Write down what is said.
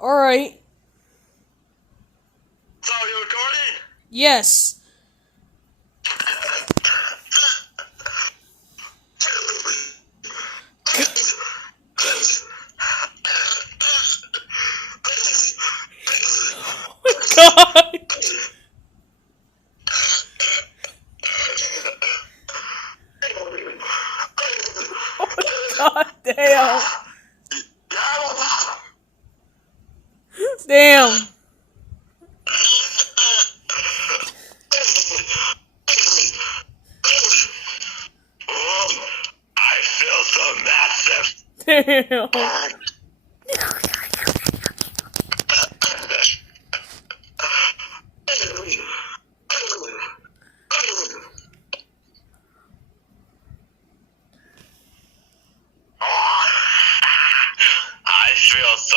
Alright. So, you recording? Yes. God. God damn. Damn. I feel so massive. Damn. I feel so